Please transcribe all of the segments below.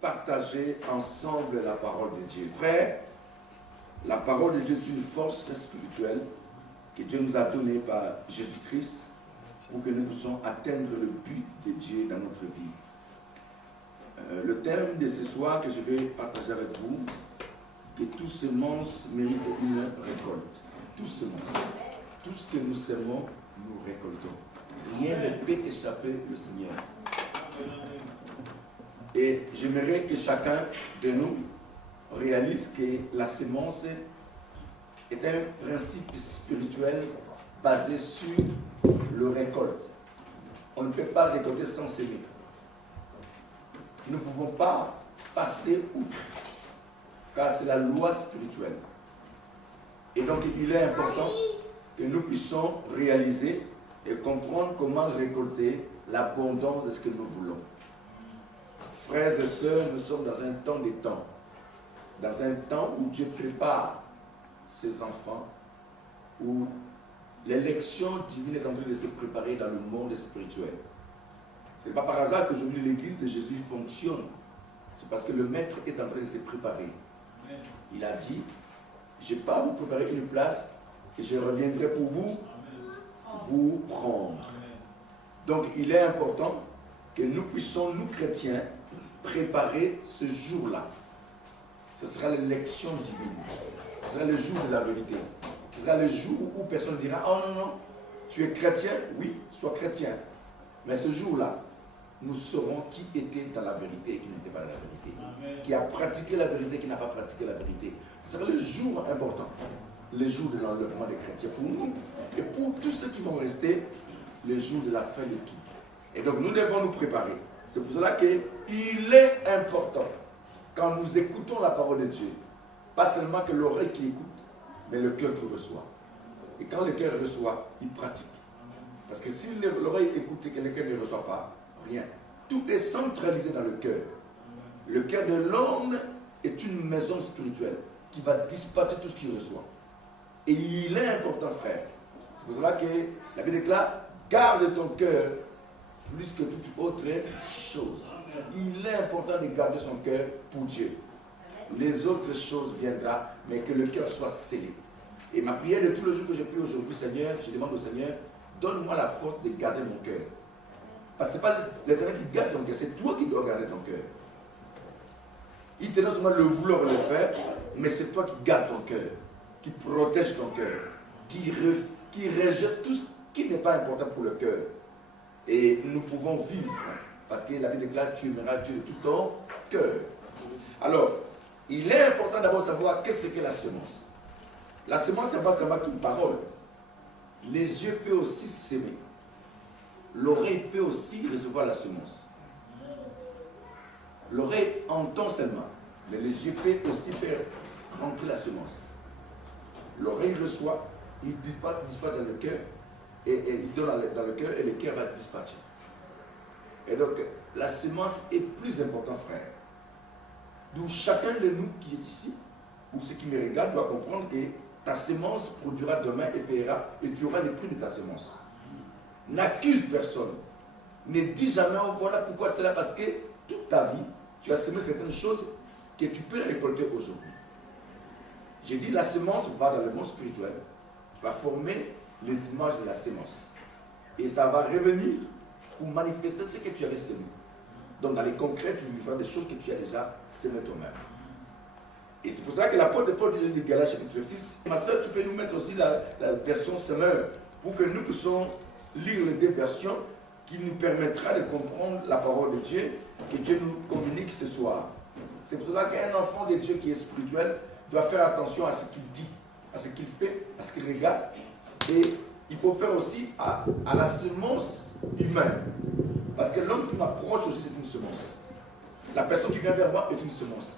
partager ensemble la parole de Dieu. Frère, la parole de Dieu est une force spirituelle que Dieu nous a donnée par Jésus-Christ pour que nous puissions atteindre le but de Dieu dans notre vie. Le thème de ce soir que je vais partager avec vous, que toute semence mérite une récolte. Toute semence. Tout ce que nous semons, nous récoltons. Rien ne peut échapper au Seigneur. Et j'aimerais que chacun de nous réalise que la semence est un principe spirituel basé sur le récolte. On ne peut pas récolter sans semer. Nous ne pouvons pas passer outre, car c'est la loi spirituelle. Et donc il est important que nous puissions réaliser et comprendre comment récolter l'abondance de ce que nous voulons. Frères et sœurs, nous sommes dans un temps des temps. Dans un temps où Dieu prépare ses enfants, où l'élection divine est en train de se préparer dans le monde spirituel. Ce n'est pas par hasard qu'aujourd'hui l'église de Jésus fonctionne. C'est parce que le maître est en train de se préparer. Il a dit, je n'ai pas à vous préparer une place et je reviendrai pour vous prendre. Donc il est important que nous puissions, nous chrétiens, préparer ce jour-là. Ce sera l'élection divine. Ce sera le jour de la vérité. Ce sera le jour où personne ne dira, oh non, non, tu es chrétien, oui, sois chrétien. Mais ce jour-là, nous saurons qui était dans la vérité et qui n'était pas dans la vérité. Amen. Qui a pratiqué la vérité et qui n'a pas pratiqué la vérité. Ce sera le jour important. Le jour de l'enlèvement des chrétiens pour nous. Et pour tous ceux qui vont rester, le jour de la fin de tout. Et donc nous devons nous préparer. C'est pour cela qu'il est important, quand nous écoutons la parole de Dieu, pas seulement que l'oreille qui écoute, mais le cœur qui reçoit. Et quand le cœur reçoit, il pratique. Parce que si l'oreille écoute et que le cœur ne reçoit pas, rien. Tout est centralisé dans le cœur. Le cœur de l'homme est une maison spirituelle qui va dispatcher tout ce qu'il reçoit. Et il est important, frère. C'est pour cela que la Bible déclare, garde ton cœur plus que toute autre chose. Il est important de garder son cœur pour Dieu. Les autres choses viendront, mais que le cœur soit scellé. Et ma prière de tous les jours que j'ai pris aujourd'hui, Seigneur, je demande au Seigneur, donne-moi la force de garder mon cœur. Parce que ce n'est pas l'Éternel qui garde ton cœur, c'est toi qui dois garder ton cœur. Il te donne seulement le vouloir le faire, mais c'est toi qui gardes ton cœur, qui protège ton cœur, qui rejette tout ce qui n'est pas important pour le cœur. Et nous pouvons vivre, parce que la Bible déclare, tu aimeras Dieu de tout ton cœur. Alors, il est important d'abord de savoir qu'est-ce que la semence. La semence, ce n'est pas seulement une parole. Les yeux peuvent aussi s'aimer. L'oreille peut aussi recevoir la semence. L'oreille entend seulement, mais les yeux peuvent aussi faire rentrer la semence. L'oreille reçoit, il dispatche dans le cœur, et il donne dans le cœur, et le cœur va dispatcher. Et donc, la semence est plus importante, frère. D'où chacun de nous qui est ici, ou ceux qui me regardent, doit comprendre que ta semence produira demain et paiera, et tu auras les prix de ta semence. N'accuse personne. Ne dis jamais, oh voilà pourquoi c'est là, parce que toute ta vie, tu as semé certaines choses que tu peux récolter aujourd'hui. J'ai dit, la semence va dans le monde spirituel, va former les images de la semence. Et ça va revenir pour manifester ce que tu avais semé. Donc dans les concrets, tu vivras des choses que tu as déjà semées toi-même. Et c'est pour ça que l'apôtre Paul dit dans Galates chapitre 6, ma soeur, tu peux nous mettre aussi la version semeur, pour que nous puissions lire les deux versions qui nous permettra de comprendre la parole de Dieu, que Dieu nous communique ce soir. C'est pour cela qu'un enfant de Dieu qui est spirituel doit faire attention à ce qu'il dit, à ce qu'il fait, à ce qu'il regarde. Et il faut faire aussi à la semence humaine. Parce que l'homme qui m'approche aussi, c'est une semence. La personne qui vient vers moi est une semence.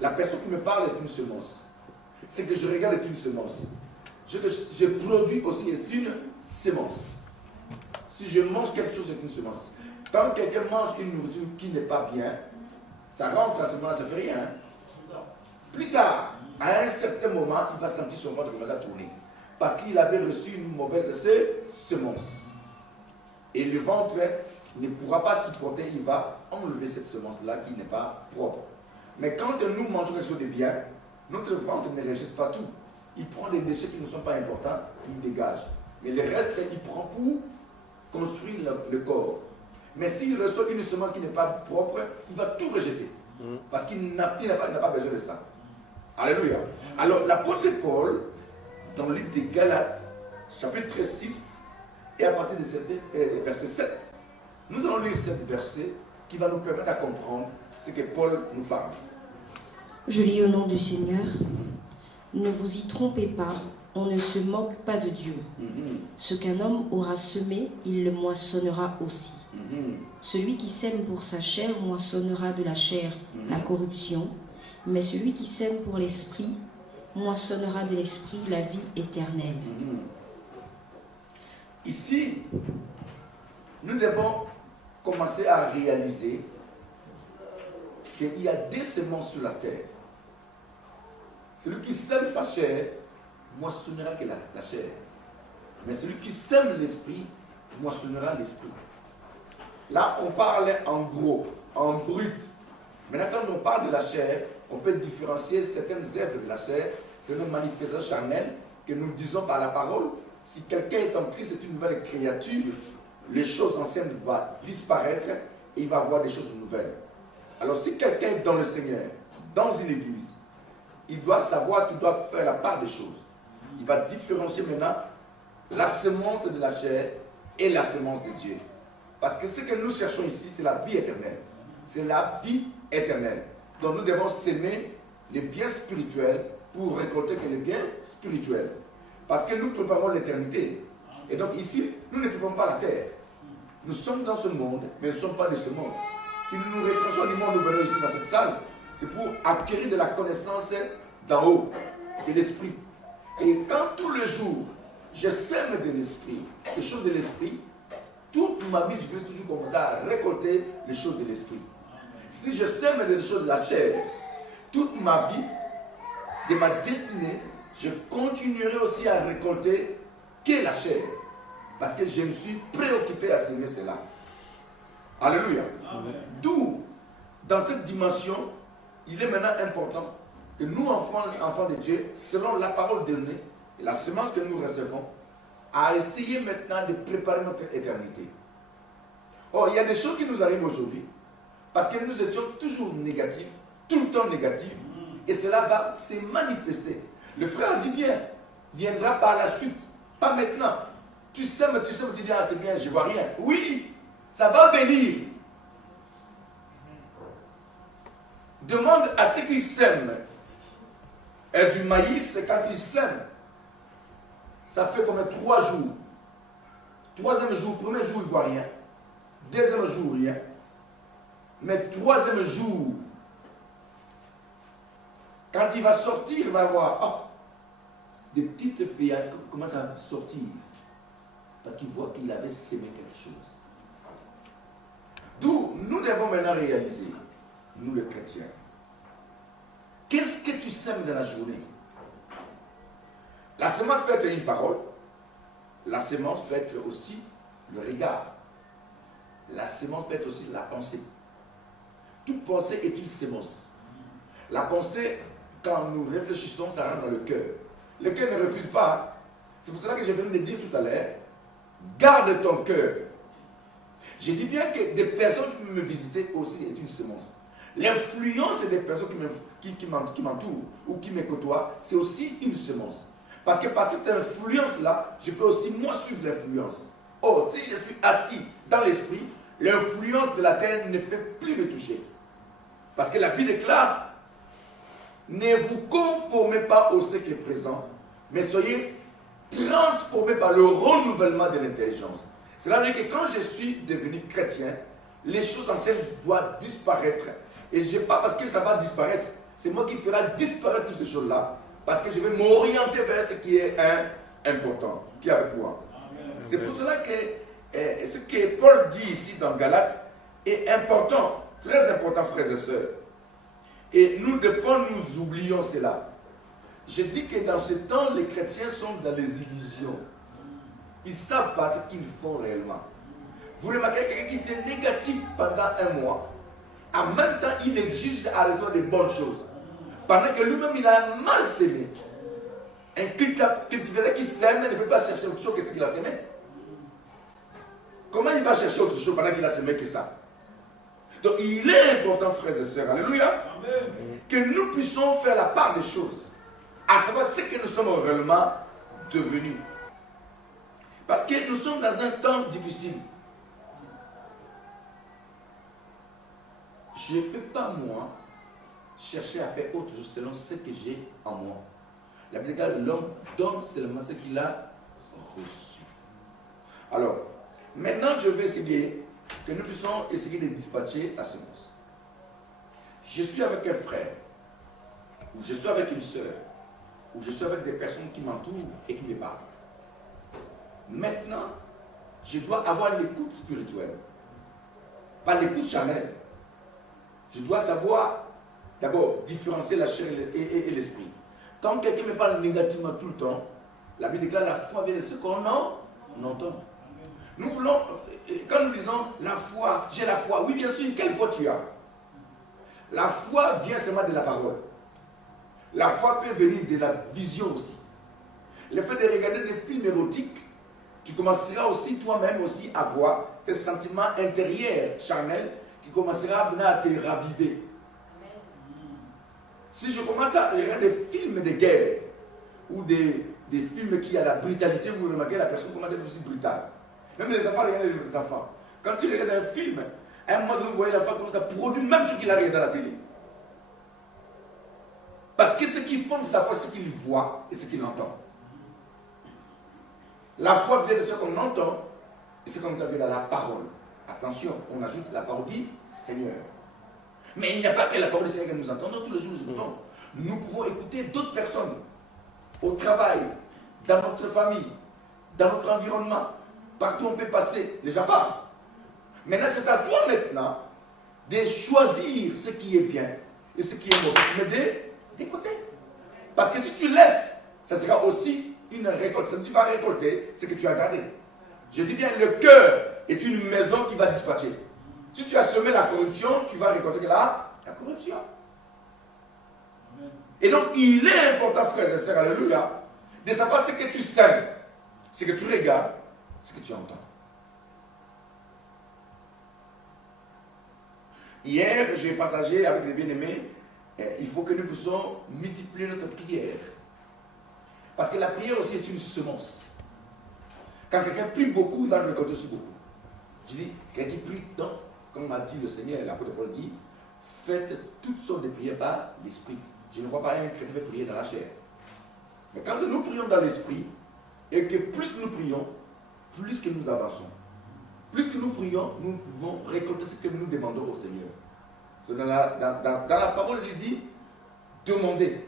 La personne qui me parle est une semence. Ce que je regarde est une semence. Je produis aussi est une semence. Si je mange quelque chose, c'est une semence. Quand quelqu'un mange une nourriture qui n'est pas bien, ça rentre à ce moment-là, ça ne fait rien. Plus tard, à un certain moment, il va sentir son ventre commencer à tourner. Parce qu'il avait reçu une mauvaise semence. Et le ventre ne pourra pas supporter, il va enlever cette semence-là qui n'est pas propre. Mais quand nous mangeons quelque chose de bien, notre ventre ne rejette pas tout. Il prend des déchets qui ne sont pas importants, il dégage. Mais le reste, il prend pour construire le corps. Mais s'il reçoit une semence qui n'est pas propre, il va tout rejeter. Parce qu'il n'a pas besoin de ça. Alléluia. Alors, l'apôtre Paul, dans le livre de Galates, chapitre 6, et à partir de verset 7, nous allons lire ce verset qui va nous permettre de comprendre ce que Paul nous parle. Je lis au nom du Seigneur. Ne vous y trompez pas, on ne se moque pas de Dieu. Ce qu'un homme aura semé, il le moissonnera aussi. Celui qui sème pour sa chair moissonnera de la chair la corruption, mais celui qui sème pour l'esprit moissonnera de l'esprit la vie éternelle. Ici, nous devons commencer à réaliser qu'il y a des semences sur la terre. Celui qui sème sa chair moissonnera que la chair. Mais celui qui sème l'esprit moissonnera l'esprit. Là, on parle en gros, en brut. Maintenant, quand on parle de la chair, on peut différencier certaines œuvres de la chair, certaines manifestations charnelles que nous disons par la parole. Si quelqu'un est en Christ, c'est une nouvelle créature, les choses anciennes vont disparaître et il va avoir des choses nouvelles. Alors, si quelqu'un est dans le Seigneur, dans une église, il doit savoir qu'il doit faire la part des choses. Il va différencier maintenant la semence de la chair et la semence de Dieu. Parce que ce que nous cherchons ici, c'est la vie éternelle. C'est la vie éternelle. Donc nous devons s'aimer les biens spirituels pour récolter que les biens spirituels. Parce que nous préparons l'éternité. Et donc ici, nous ne préparons pas la terre. Nous sommes dans ce monde, mais nous ne sommes pas de ce monde. Si nous nous retranchons du monde, nous venons ici dans cette salle, c'est pour acquérir de la connaissance d'en haut, de l'esprit. Et quand tous les jours, je sème de l'esprit, les choses de l'esprit, toute ma vie, je vais toujours commencer à récolter les choses de l'esprit. Si je sème des choses de la chair, toute ma vie, de ma destinée, je continuerai aussi à récolter que la chair. Parce que je me suis préoccupé à semer cela. Alléluia. D'où, dans cette dimension, il est maintenant important que nous, enfants de Dieu, selon la parole donnée et la semence que nous recevons, à essayer maintenant de préparer notre éternité. Or, il y a des choses qui nous arrivent aujourd'hui, parce que nous étions toujours négatifs, tout le temps négatifs, et cela va se manifester. Le frère dit bien, viendra par la suite, pas maintenant. Tu sèmes, tu dis, ah c'est bien, je ne vois rien. Oui, ça va venir. Demande à ceux qui sèment du maïs, quand ils sèment, ça fait comme 3 jours. Troisième jour, premier jour, il ne voit rien. Deuxième jour, rien. Mais troisième jour, quand il va sortir, il va voir des petites feuillages qui commencent à sortir. Parce qu'il voit qu'il avait sémé quelque chose. D'où nous devons maintenant réaliser, nous les chrétiens, qu'est-ce que tu sèmes dans la journée? La semence peut être une parole, la semence peut être aussi le regard, la semence peut être aussi la pensée. Toute pensée est une semence. La pensée, quand nous réfléchissons, ça rentre dans le cœur. Le cœur ne refuse pas. C'est pour cela que je viens de dire tout à l'heure, garde ton cœur. Je dis bien que des personnes qui me visiter aussi est une semence. L'influence des personnes qui m'entourent ou qui me côtoient, c'est aussi une semence. Parce que par cette influence-là, je peux aussi moi suivre l'influence. Oh, si je suis assis dans l'esprit, l'influence de la terre ne peut plus me toucher. Parce que la Bible déclare, ne vous conformez pas au siècle présent, mais soyez transformés par le renouvellement de l'intelligence. C'est-à-dire que quand je suis devenu chrétien, les choses anciennes doivent disparaître. Et je pas parce que ça va disparaître, c'est moi qui ferai disparaître toutes ces choses-là, parce que je vais m'orienter vers ce qui est important, qui est avec moi. C'est pour cela que ce que Paul dit ici dans Galates est important, très important, frères et sœurs. Et nous, des fois, nous oublions cela. Je dis que dans ce temps, les chrétiens sont dans les illusions. Ils ne savent pas ce qu'ils font réellement. Vous remarquez quelqu'un qui était négatif pendant un mois, en même temps, il exige à raison des bonnes choses. Pendant que lui-même, il a mal sémé. Un cultivateur qui sème ne peut pas chercher autre chose que ce qu'il a semé. Comment il va chercher autre chose pendant qu'il a semé que ça? Donc il est important, frères et sœurs, alléluia, que nous puissions faire la part des choses, à savoir ce que nous sommes réellement devenus. Parce que nous sommes dans un temps difficile. Je ne peux pas, moi, chercher à faire autre chose selon ce que j'ai en moi. La Bible dit, l'homme donne seulement ce qu'il a reçu. Alors, maintenant, je vais essayer que nous puissions essayer de dispatcher la semence. Je suis avec un frère, ou je suis avec une soeur, ou je suis avec des personnes qui m'entourent et qui me parlent. Maintenant, je dois avoir l'écoute spirituelle, pas l'écoute charnelle. Je dois savoir, d'abord, différencier la chair et l'esprit. Quand quelqu'un me parle négativement tout le temps, la Bible déclare la foi vient de ce qu'on entend. Nous voulons, quand nous disons la foi, j'ai la foi, oui bien sûr, quelle foi tu as? La foi vient seulement de la parole. La foi peut venir de la vision aussi. Le fait de regarder des films érotiques, tu commenceras aussi toi-même aussi à voir ces sentiments intérieurs, charnels, qui commencera à te raviver. Si je commence à regarder des films de guerre ou des films qui ont la brutalité, vous remarquez la personne commence à être aussi brutale. Même les enfants regardent les enfants. Quand tu regardes un film, à un moment donné, vous voyez l'enfant commence à produire même ce qu'il a regardé à la télé. Parce que ce qui fonde sa foi, c'est ce qu'il voit et ce qu'il entend. La foi vient de ce qu'on entend et ce qu'on entend vient de la parole. Attention, on ajoute la parole dit Seigneur. Mais il n'y a pas que la parole du Seigneur que nous entendons tous les jours, nous écoutons. Nous pouvons écouter d'autres personnes au travail, dans notre famille, dans notre environnement. Partout où on peut passer, les gens parlent. Maintenant, c'est à toi maintenant de choisir ce qui est bien et ce qui est mauvais. Mais d'écouter. Parce que si tu laisses, ça sera aussi une récolte. Tu vas récolter ce que tu as gardé. Je dis bien, le cœur est une maison qui va dispatcher. Si tu as semé la corruption, tu vas récolter la corruption. Et donc, il est important, frères et sœurs, alléluia, de savoir ce que tu sèmes, ce que tu regardes, ce que tu entends. Hier, j'ai partagé avec les bien-aimés, il faut que nous puissions multiplier notre prière. Parce que la prière aussi est une semence. Quand quelqu'un prie beaucoup, il va récolter sur beaucoup. Je dis, quelqu'un qui prie tant, comme m'a dit le Seigneur, l'apôtre Paul dit, faites toutes sortes de prières par l'esprit. Je ne vois pas un chrétien prier dans la chair. Mais quand nous prions dans l'esprit, et que plus nous prions, plus que nous avançons. Plus que nous prions, nous pouvons récolter ce que nous demandons au Seigneur. Dans la parole, il dit, demandez.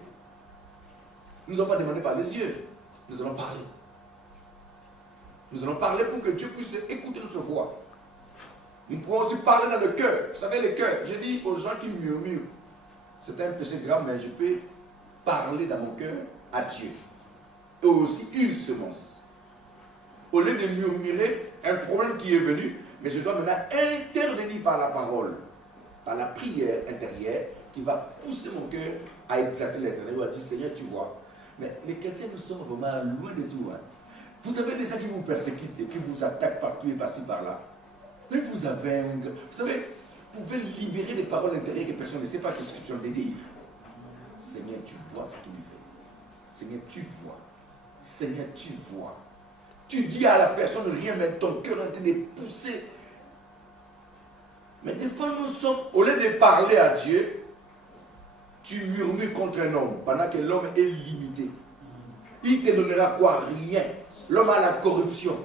Nous n'allons pas demander par les yeux, nous allons parler. Nous allons parler pour que Dieu puisse écouter notre voix. Nous pouvons aussi parler dans le cœur. Vous savez, le cœur, je dis aux gens qui murmurent, c'est un péché grave, mais je peux parler dans mon cœur à Dieu. Et aussi une semence. Au lieu de murmurer un problème qui est venu, mais je dois maintenant intervenir par la parole, par la prière intérieure qui va pousser mon cœur à exalter l'Éternel. Il va dire, Seigneur, tu vois. Mais les chrétiens, nous sommes vraiment loin de tout. Hein. Vous avez des gens qui vous persécutent, qui vous attaquent partout et par-ci, par-là. Mais vous avez vous savez, vous pouvez libérer des paroles intérieures que personne ne sait pas ce que tu as de dire. Seigneur, tu vois ce qu'il fait. Seigneur, tu vois. Seigneur, tu vois. Tu dis à la personne rien, mais ton cœur est en train de pousser. Mais des fois, nous sommes, au lieu de parler à Dieu, tu murmures contre un homme, pendant que l'homme est limité. Il te donnera quoi? Rien. L'homme a la corruption.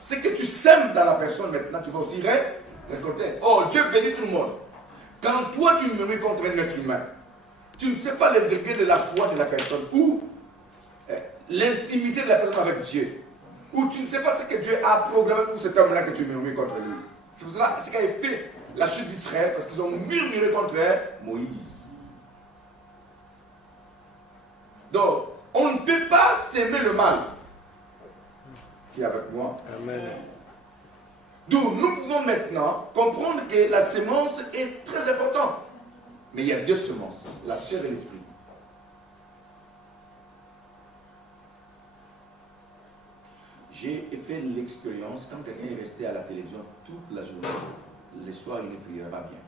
Ce que tu sèmes dans la personne maintenant, tu vas aussi récolter. Oh, Dieu bénit tout le monde. Quand toi tu murmures contre un être humain, tu ne sais pas le degré de la foi de la personne ou l'intimité de la personne avec Dieu. Ou tu ne sais pas ce que Dieu a programmé pour cet homme-là que tu murmures contre lui. C'est pour cela ce qu'a fait la chute d'Israël, parce qu'ils ont murmuré contre Moïse. Donc, on ne peut pas s'aimer le mal. Qui est avec moi? Amen. D'où nous pouvons maintenant comprendre que la semence est très importante. Mais il y a deux semences, la chair et l'esprit. J'ai fait l'expérience, quand quelqu'un est resté à la télévision toute la journée, le soir il ne priera pas bien.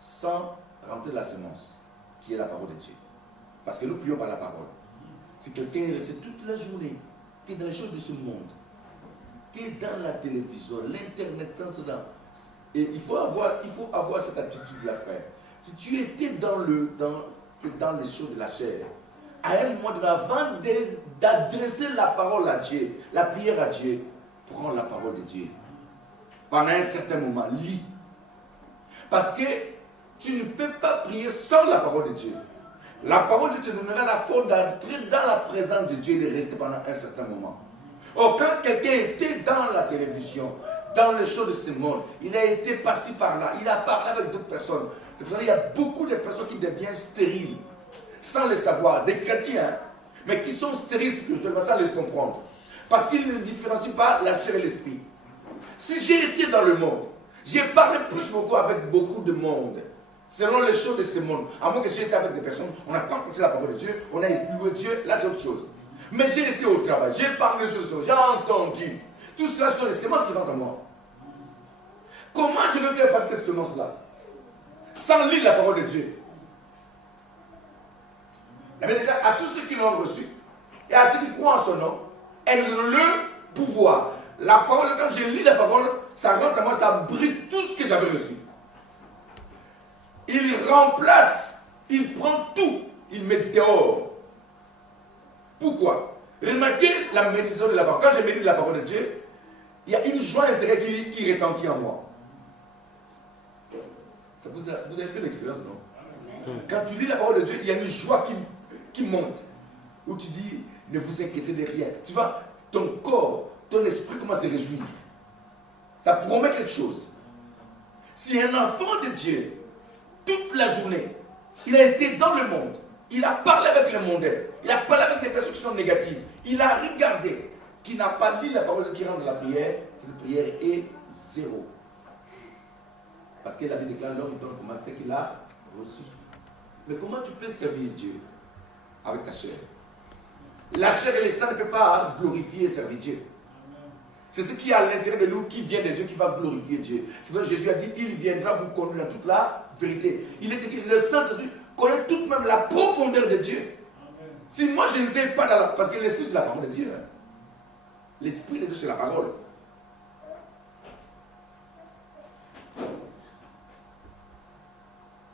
Sans rentrer la semence, qui est la parole de Dieu. Parce que nous prions par la parole. Si quelqu'un est resté toute la journée, qui est dans les choses de ce monde, qui est dans la télévision, l'internet, tout ça, et il faut avoir cette attitude-là, frère. Si tu étais dans les choses de la chair, à un moment donné, avant d'adresser la parole à Dieu, la prière à Dieu, prends la parole de Dieu. Pendant un certain moment, lis. Parce que tu ne peux pas prier sans la parole de Dieu. La parole de Dieu te donnera la force d'entrer dans la présence de Dieu et de rester pendant un certain moment. Or, quand quelqu'un était dans la télévision, dans les choses de ce monde, il a été par-ci par-là, il a parlé avec d'autres personnes. C'est pour ça qu'il y a beaucoup de personnes qui deviennent stériles, sans le savoir, des chrétiens, mais qui sont stériles spirituellement, sans les comprendre. Parce qu'ils ne différencient pas la chair et l'esprit. Si j'ai été dans le monde, j'ai parlé beaucoup avec beaucoup de monde, selon les choses de ce monde. À moins que j'ai été avec des personnes, on n'a pas partagé la parole de Dieu, on a loué Dieu, là c'est autre chose. Mais j'ai été au travail, j'ai parlé des choses, j'ai entendu. Tout cela sont les semences qui rentrent en moi. Comment je vais faire partie de cette semence-là? Sans lire la parole de Dieu. La Bible dit à tous ceux qui l'ont reçu et à ceux qui croient en son nom, elle nous donne le pouvoir. La parole, quand je lis la parole, ça rentre en moi, ça brise tout ce que j'avais reçu. Il remplace, il prend tout, il met dehors. Pourquoi? Remarquez la méditation de la parole. Quand je médite la parole de Dieu, il y a une joie intérieure qui retentit en moi. Ça vous avez fait l'expérience, non? Quand tu lis la parole de Dieu, il y a une joie qui monte. Où tu dis, ne vous inquiétez de rien. Tu vois, ton corps, ton esprit commence à se réjouir. Ça promet quelque chose. Si un enfant de Dieu, toute la journée, il a été dans le monde, il a parlé avec le monde, il a parlé avec les personnes qui sont négatives, il a regardé, qui n'a pas lu la parole qui rentre dans la prière, cette prière est zéro. Parce que la Bible déclare l'homme donne ce qu'il a reçu. Mais comment tu peux servir Dieu avec ta chair? La chair et le sang ne peuvent pas glorifier et servir Dieu. C'est ce qui est à l'intérieur de nous, qui vient de Dieu, qui va glorifier Dieu. C'est pour ça que Jésus a dit, il viendra vous conduire dans toute la vérité. Il est écrit, le Saint-Esprit connaît tout de même la profondeur de Dieu. Si moi je ne vais pas dans la... Parce que l'Esprit c'est la parole de Dieu. Hein. L'Esprit de Dieu c'est la parole.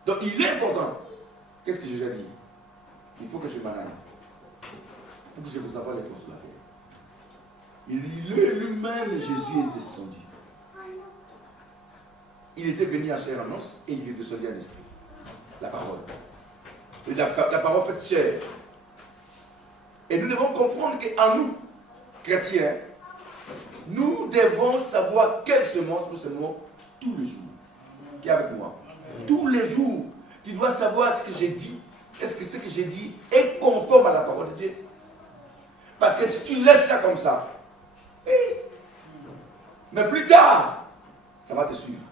Donc il est important. Qu'est-ce que j'ai dit? Il faut que je m'en aille. Pour que je vous envoie les consolations. Il est lui-même, Jésus est descendu. Il était venu à chair en os et il est descendu en esprit. La parole. Et la parole fait chair. Et nous devons comprendre qu'en nous, chrétiens, nous devons savoir quelle semence nous semons tous les jours. Qui est avec moi? Tous les jours, tu dois savoir ce que j'ai dit. Est-ce que ce que j'ai dit est conforme à la parole de Dieu? Parce que si tu laisses ça comme ça, mais plus tard, ça va te suivre.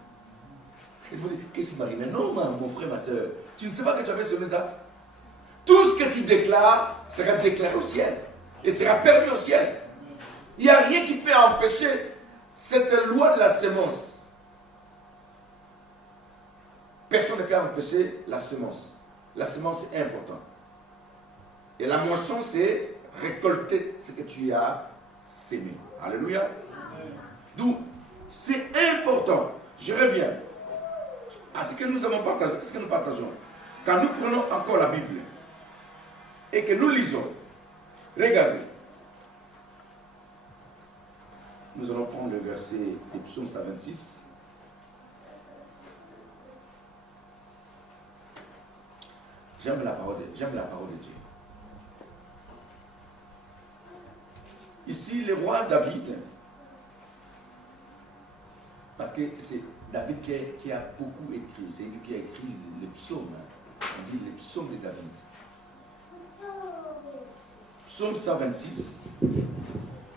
Il faut dire, qu'est-ce qui m'arrive? Non, mon frère, ma soeur, tu ne sais pas que tu avais semé ça? Tout ce que tu déclares sera déclaré au ciel et sera permis au ciel. Il n'y a rien qui peut empêcher cette loi de la semence. Personne ne peut empêcher la semence. La semence est importante. Et la moisson, c'est récolter ce que tu as sémé. Alléluia. D'où c'est important. Je reviens à ce que nous avons partagé. Qu'est-ce que nous partageons? Quand nous prenons encore la Bible et que nous lisons, regardez. Nous allons prendre le verset du psaume 126. J'aime la parole de Dieu. Ici, le roi David, parce que c'est David qui a beaucoup écrit, c'est lui qui a écrit les psaumes. On dit les psaumes de David. Psaume 126.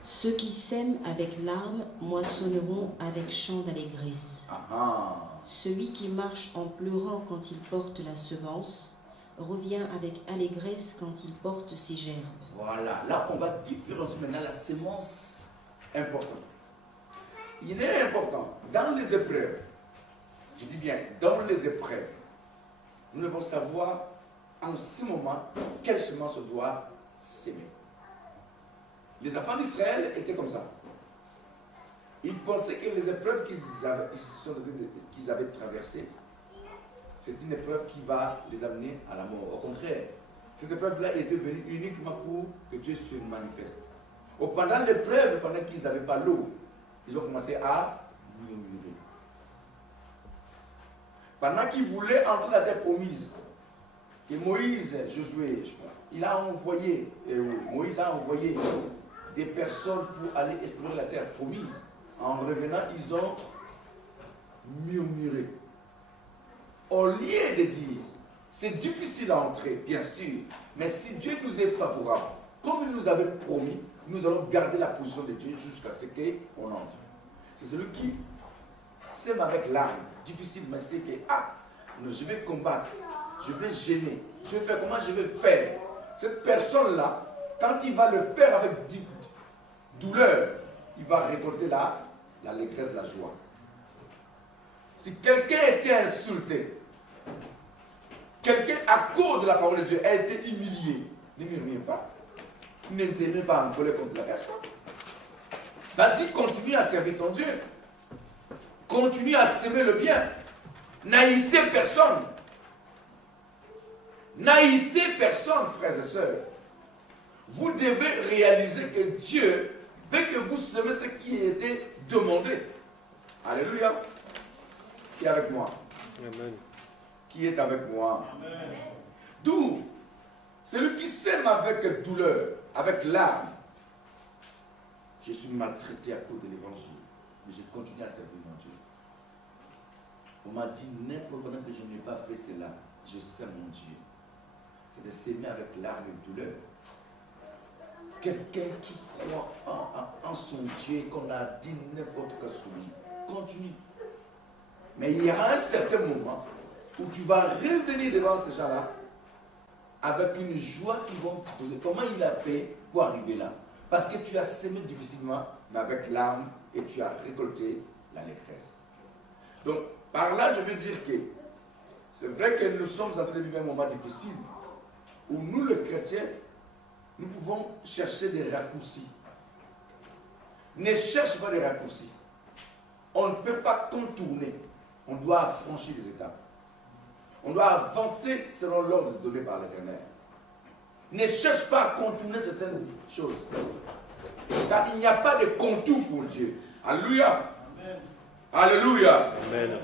Ceux qui sèment avec larmes moissonneront avec chant d'allégresse. Celui qui marche en pleurant quand il porte la semence revient avec allégresse quand il porte ses gerbes. Voilà, là on va différencier maintenant la sémence importante. Il est important, dans les épreuves, je dis bien dans les épreuves, nous devons savoir en ce moment quelle semence on doit s'aimer. Les enfants d'Israël étaient comme ça. Ils pensaient que les épreuves qu'ils avaient traversées, c'est une épreuve qui va les amener à la mort. Au contraire, cette épreuve-là était venue uniquement pour que Dieu se manifeste. Pendant l'épreuve, pendant qu'ils n'avaient pas l'eau, ils ont commencé à murmurer. Pendant qu'ils voulaient entrer dans la terre promise, et Moïse, Josué, je crois, Moïse a envoyé des personnes pour aller explorer la terre promise. En revenant, ils ont murmuré. Au lieu de dire, c'est difficile à entrer, bien sûr, mais si Dieu nous est favorable, comme il nous avait promis, nous allons garder la position de Dieu jusqu'à ce qu'on entre. C'est celui qui sème avec l'arme, difficile, mais c'est que, je vais combattre, je vais gêner, je vais faire comment je vais faire. Cette personne-là, quand il va le faire avec douleur, il va récolter l'allégresse, la joie. Si quelqu'un était insulté, quelqu'un à cause de la parole de Dieu a été humilié, ne murmure pas. Ne t'aimez pas en colère contre la personne. Vas-y, continue à servir ton Dieu. Continue à s'aimer le bien. N'haïssez personne. N'haïssez personne, frères et sœurs. Vous devez réaliser que Dieu veut que vous semez ce qui a été demandé. Alléluia. Qui est avec moi? Amen. Qui est avec moi? Amen. D'où celui qui sème avec douleur, avec larmes. Je suis maltraité à cause de l'évangile, mais je continue à servir mon Dieu. On m'a dit n'importe comment que je n'ai pas fait cela, je sème mon Dieu. C'est de s'aimer avec larmes et douleur. Quelqu'un qui croit en son Dieu, qu'on a dit n'importe quoi sur lui, continue. Mais il y a un certain moment où tu vas revenir devant ces gens-là avec une joie qu'ils vont te poser. Comment il a fait pour arriver là? Parce que tu as semé difficilement, mais avec larmes, et tu as récolté l'allégresse. Donc, par là, je veux dire que c'est vrai que nous sommes en train de vivre un moment difficile où nous, les chrétiens, nous pouvons chercher des raccourcis. Ne cherche pas des raccourcis. On ne peut pas contourner. On doit franchir les étapes. On doit avancer selon l'ordre donné par l'Éternel. Ne cherche pas à contourner certaines choses. Car il n'y a pas de contour pour Dieu. Alléluia. Amen. Alléluia. Amen.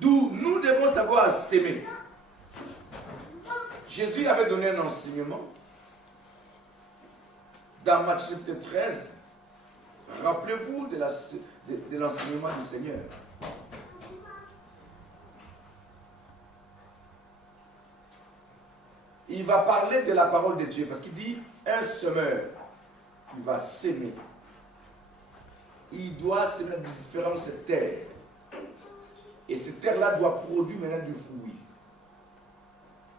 D'où nous devons savoir s'aimer. Jésus avait donné un enseignement. Dans Matthieu 13, rappelez-vous de l'enseignement du Seigneur. Il va parler de la parole de Dieu parce qu'il dit un semeur, il va s'aimer. Il doit s'aimer de différentes terres. Et cette terre-là doit produire maintenant du fruit.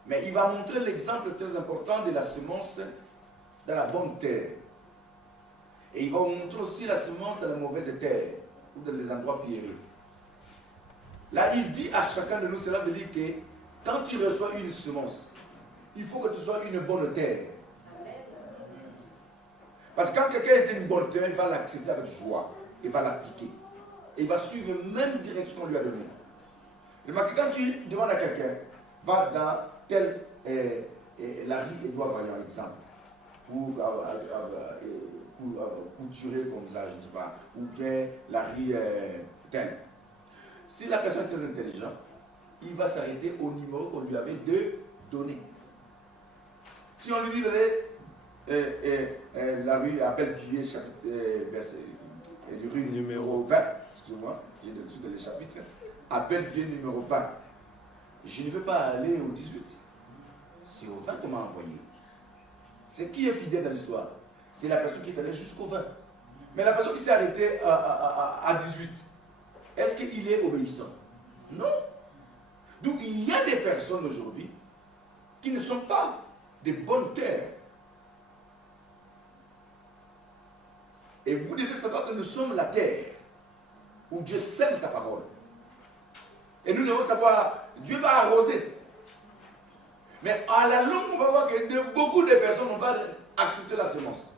Mais il va montrer l'exemple très important de la semence dans la bonne terre. Et il va montrer aussi la semence dans la mauvaise terre ou dans les endroits pierreux. Là, il dit à chacun de nous, cela veut dire que quand tu reçois une semence, il faut que tu sois une bonne terre. Parce que quand quelqu'un est une bonne terre, il va l'accepter avec joie. Il va l'appliquer. Et il va suivre la même direction qu'on lui a donnée. Remarquez, quand tu demandes à quelqu'un, va dans telle la rue Édouard Vaillant, exemple, pour couturer comme ça, je ne sais pas, ou bien la rue telle. Si la personne est très intelligente, il va s'arrêter au numéro qu'on lui avait donné. Si on lui dit, la rue Appel-Guillet, rue numéro 20, excusez-moi, j'ai dessus dans les chapitres, Appel-Guillet numéro 20. Je ne veux pas aller au 18. C'est au 20 qu'on m'a envoyé. C'est qui est fidèle dans l'histoire? C'est la personne qui est allée jusqu'au 20. Mais la personne qui s'est arrêtée à 18, est-ce qu'il est obéissant? Non. Donc il y a des personnes aujourd'hui qui ne sont pas des bonnes terres. Et vous devez savoir que nous sommes la terre où Dieu sème sa parole. Et nous devons savoir, Dieu va arroser. Mais à la longue, on va voir que beaucoup de personnes n'ont pas accepté la semence.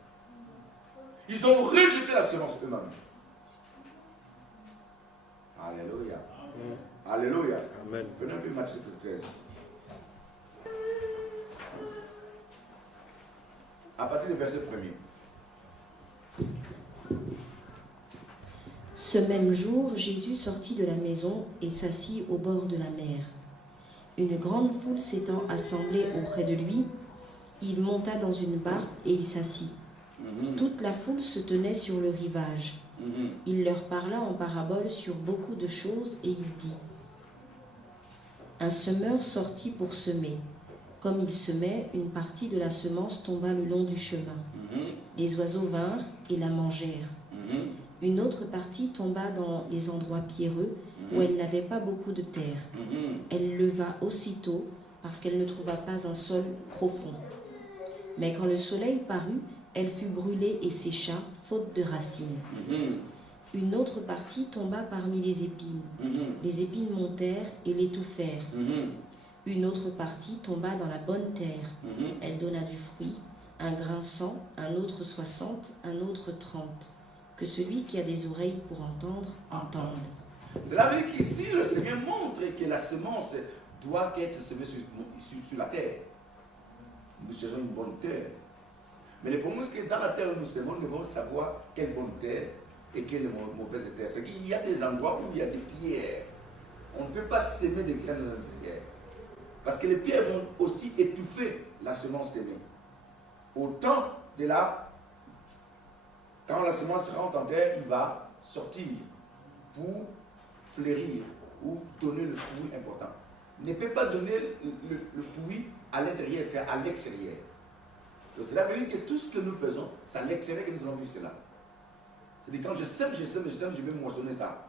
Ils ont rejeté la semence eux-mêmes. Alléluia. Alléluia. Amen. Prenez un peu Matthieu 13. À partir du verset 1er. Ce même jour, Jésus sortit de la maison et s'assit au bord de la mer. Une grande foule s'étant assemblée auprès de lui, il monta dans une barque et il s'assit. Toute la foule se tenait sur le rivage. Il leur parla en parabole sur beaucoup de choses et il dit: Un semeur sortit pour semer. Comme il semait, une partie de la semence tomba le long du chemin. Les oiseaux vinrent et la mangèrent. Une autre partie tomba dans les endroits pierreux où elle n'avait pas beaucoup de terre. Elle leva aussitôt parce qu'elle ne trouva pas un sol profond. Mais quand le soleil parut, elle fut brûlée et sécha, faute de racines. Une autre partie tomba parmi les épines. Les épines montèrent et l'étouffèrent. Une autre partie tomba dans la bonne terre. Elle donna du fruit, un grain 100, un autre 60, un autre 30. Que celui qui a des oreilles pour entendre, entende. Cela veut dire qu'ici, le Seigneur montre que la semence doit être semée sur la terre. Nous cherchons une bonne terre. Mais le problème, c'est que dans la terre où nous semons, nous devons savoir quelle bonne terre et quelle mauvaise terre. C'est qu'il y a des endroits où il y a des pierres. On ne peut pas semer des graines dans l'intérieur. Parce que les pierres vont aussi étouffer la semence semée. Au temps de quand la semence rentre en terre, il va sortir pour fleurir ou donner le fruit important. Il ne peut pas donner le fruit à l'intérieur, c'est à l'extérieur. Donc cela veut dire que tout ce que nous faisons, c'est à l'extérieur que nous allons vivre cela. C'est-à-dire quand je sème, je vais moissonner ça.